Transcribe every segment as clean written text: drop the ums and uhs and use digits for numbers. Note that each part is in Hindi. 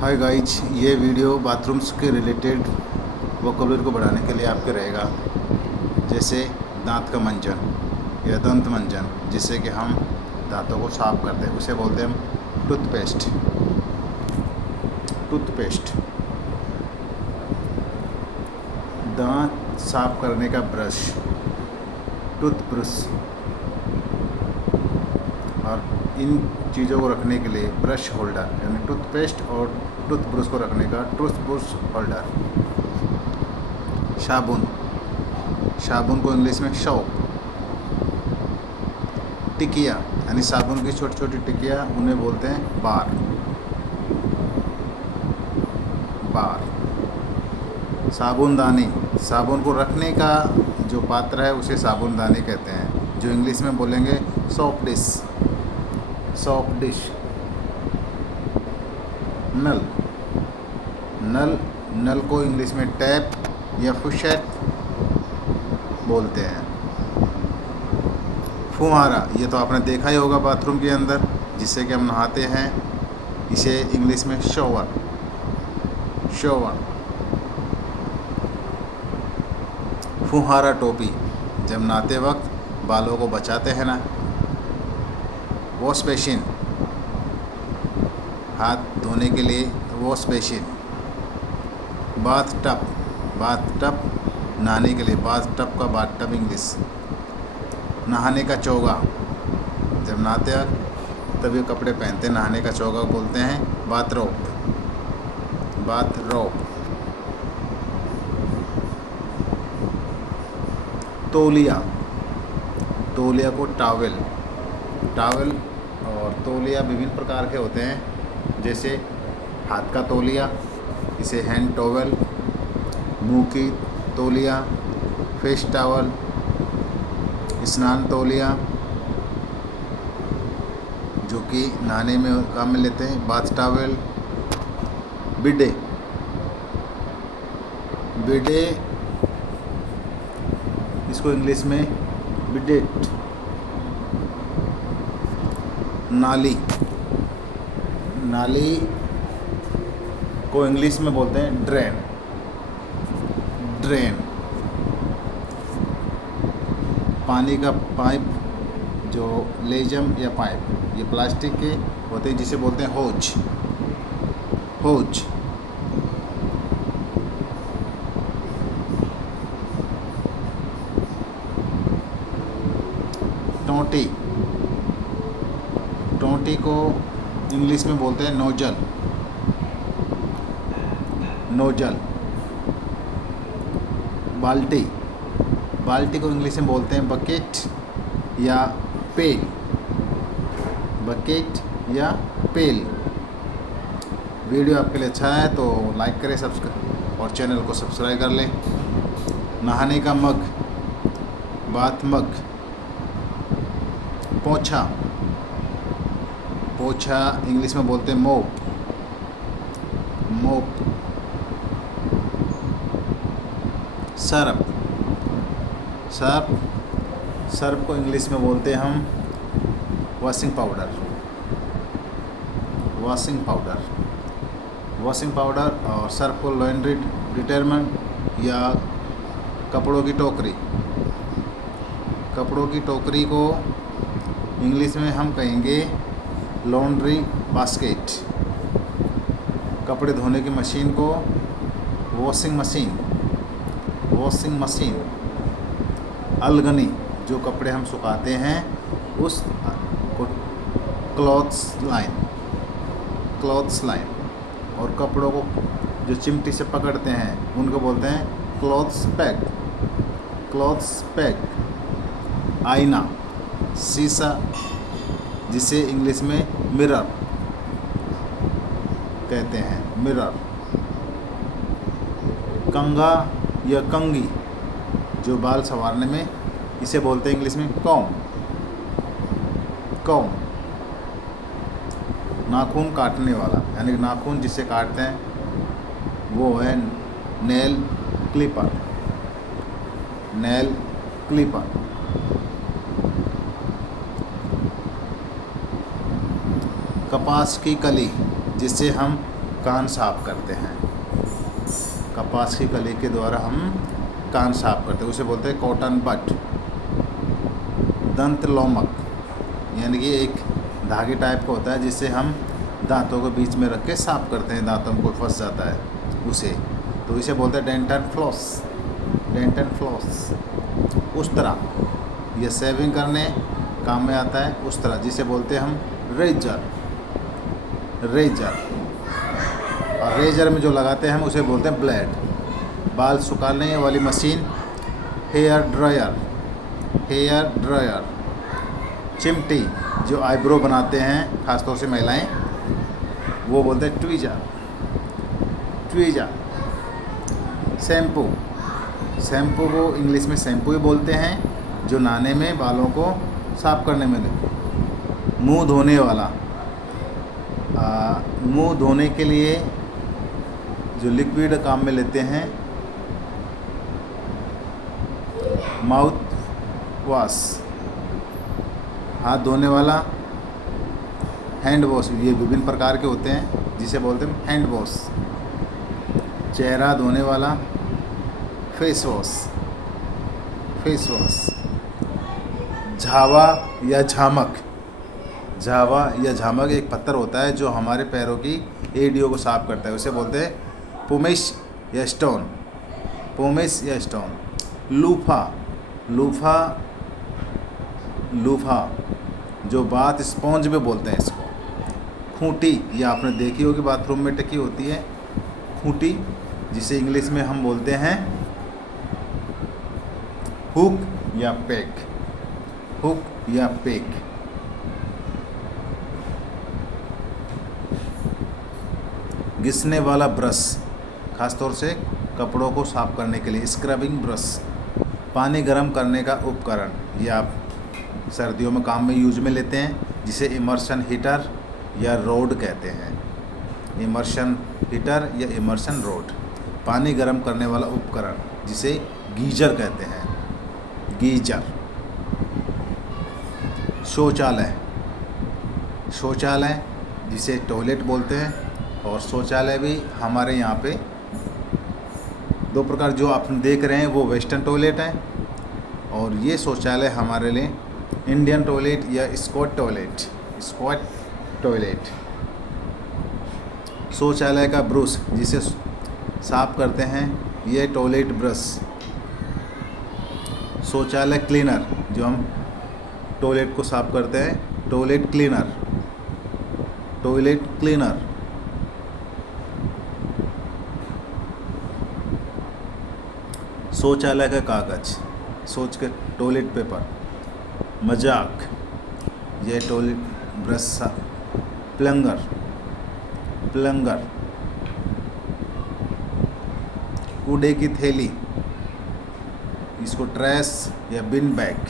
हाय गाइज, ये वीडियो बाथरूम्स के रिलेटेड वोकैबुलरी को बढ़ाने के लिए आपके रहेगा। जैसे दांत का मंजन या दंत मंजन, जिससे कि हम दांतों को साफ करते हैं, उसे बोलते हैं हम टूथपेस्ट। टूथपेस्ट। दांत साफ करने का ब्रश, टूथब्रश। और इन चीज़ों को रखने के लिए ब्रश होल्डर, यानी टूथपेस्ट और टूथब्रश को रखने का टूथब्रश होल्डर। साबुन, साबुन को इंग्लिश में सोप। टिकिया, यानी साबुन की छोटी छोटी टिकिया, उन्हें बोलते हैं बार। बार। साबुनदानी, साबुन को रखने का जो पात्र है उसे साबुनदानी कहते हैं, जो इंग्लिश में बोलेंगे सोप डिश। Soap dish. नल, नल, नल को इंग्लिश में टैप या फुशेट बोलते हैं। फुहारा, ये तो आपने देखा ही होगा बाथरूम के अंदर, जिससे कि हम नहाते हैं, इसे इंग्लिश में शॉवर। शॉवर। फुहारा टोपी, जब नहाते वक्त बालों को बचाते हैं ना। वॉश बेसिन, हाथ धोने के लिए wash basin. Bath tub, bath tub नहाने के लिए, बाथ टब का बाथ टब इंग्लिश। नहाने का चोगा, जब नहाते वक्त तभी कपड़े पहनते हैं, नहाने का चोगा बोलते हैं बाथरोब। बाथरोब। तौलिया, तौलिया को टावल। टावल और तौलिया विभिन्न प्रकार के होते हैं, जैसे हाथ का तौलिया, इसे हैंड टॉवल। मुंह की तौलिया, फेस टॉवल। स्नान तौलिया, जो कि नहाने में काम में लेते हैं, बाथ टॉवल। बिडे, बिडे, इसको इंग्लिश में बिडेट। नाली, नाली को इंग्लिश में बोलते हैं ड्रेन। ड्रेन। पानी का पाइप, जो लेजम या पाइप, ये प्लास्टिक के होते हैं, जिसे बोलते हैं होज। होज। टोंटी, टोंटी को इंग्लिश में बोलते हैं नोजल। नोजल। बाल्टी, बाल्टी को इंग्लिश में बोलते हैं बकेट या पेल। बकेट या पेल। वीडियो आपके लिए अच्छा है तो लाइक करें, सब्सक्राइब और चैनल को सब्सक्राइब कर लें। नहाने का मग, बाथ मग। पोछा, पोछा इंग्लिश में बोलते हैं मोप। मोप। सर्फ, सर्फ, सर्फ को इंग्लिश में बोलते हैं हम washing powder. Washing powder. Washing powder और सर्फ को लॉन्ड्री डिटर्जेंट या कपड़ों की टोकरी। कपड़ों की टोकरी को इंग्लिश में हम कहेंगे लॉन्ड्री बास्केट। कपड़े धोने की मशीन को वॉशिंग मशीन। Washing machine. अलगनी, जो कपड़े हम सुखाते हैं उस को क्लॉथ्स लाइन। Clothes line. और कपड़ों को जो चिमटी से पकड़ते हैं उनको बोलते हैं क्लॉथ्स पैक। Clothes pack. आईना, शीशा, जिसे इंग्लिश में मिरर कहते हैं। मिरर। कंघा या कंघी, जो बाल संवारने में, इसे बोलते हैं इंग्लिश में कॉम। कॉम। नाखून काटने वाला, यानी नाखून जिससे काटते हैं वो है नेल क्लिपर। Nail clipper. कपास की कली, जिससे हम कान साफ करते हैं। कपास की कली के द्वारा हम कान साफ करते हैं, उसे बोलते हैं कॉटन बड। दंत लोमक यानी कि एक धागे टाइप का होता है जिससे हम दांतों के बीच में रख के साफ करते हैं, दांतों में कोई फंस जाता है उसे, तो इसे बोलते हैं डेंटल फ्लॉस। डेंटल फ्लॉस उस तरह ये सेविंग करने काम में आता है, उस तरह जिसे बोलते हैं हम रेजर। रेजर और रेजर में जो लगाते हैं हम उसे बोलते हैं ब्लेड। बाल सुखाने वाली machine hair dryer. Hair dryer. चिमटी जो आईब्रो बनाते हैं खासतौर से महिलाएं, वो बोलते हैं ट्वीजर। ट्वीजर। शैम्पू। शैम्पू को इंग्लिश में शैम्पू ही बोलते हैं, जो नहाने में बालों को साफ करने में। मुंह धोने वाला, मुंह धोने के लिए जो लिक्विड काम में लेते हैं, माउथ वॉश। हाथ धोने वाला हैंड वॉश, ये विभिन्न प्रकार के होते हैं जिसे बोलते हैं हैंड वॉश। चेहरा धोने वाला face wash. Face wash. Jhawa या झामक। झावा या झामक एक पत्थर होता है जो हमारे पैरों की एड़ियों को साफ करता है, उसे बोलते हैं पुमिश या स्टोन। पुमिश या स्टोन। लूफा। लूफा। लूफा जो बात स्पॉन्ज में बोलते हैं इसको। खूंटी, ये आपने देखी होगी बाथरूम में टिकी होती है खूंटी, जिसे इंग्लिश में हम बोलते हैं हुक या पेक। हुक या पेक। घिसने वाला ब्रश, खासतौर से कपड़ों को साफ करने के लिए स्क्रबिंग ब्रश। पानी गर्म करने का उपकरण, ये आप सर्दियों में काम में यूज में लेते हैं, जिसे इमर्शन हीटर या रोड कहते हैं। इमर्शन हीटर या इमर्शन रोड। पानी गर्म करने वाला उपकरण जिसे गीजर कहते हैं। गीजर। शौचालय। शौचालय जिसे टॉयलेट बोलते हैं, और शौचालय भी हमारे यहाँ पे दो प्रकार जो आप देख रहे हैं वो वेस्टर्न टॉयलेट है, और ये शौचालय हमारे लिए इंडियन टॉयलेट या स्कॉट टॉयलेट। Squat toilet. शौचालय का ब्रश जिसे साफ करते हैं, ये टॉयलेट ब्रश। शौचालय क्लीनर जो हम टॉयलेट को साफ करते हैं, टॉयलेट क्लीनर। Toilet cleaner. शौचालय का कागज, सोच के टॉयलेट पेपर। मजाक, यह टॉयलेट ब्रश। प्लंगर। प्लंगर। कूड़े की थैली, इसको ट्रैश या बिन बैग।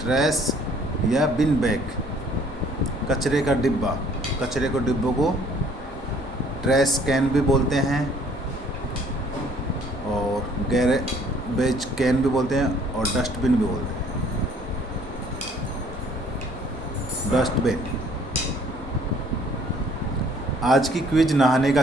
ट्रैश या बिन बैग। कचरे का डिब्बा, कचरे के डिब्बों को ट्रैश कैन भी बोलते हैं, और गैरेज कैन भी बोलते हैं, और डस्टबिन भी बोलते हैं। डस्टबिन। आज की क्विज नहाने का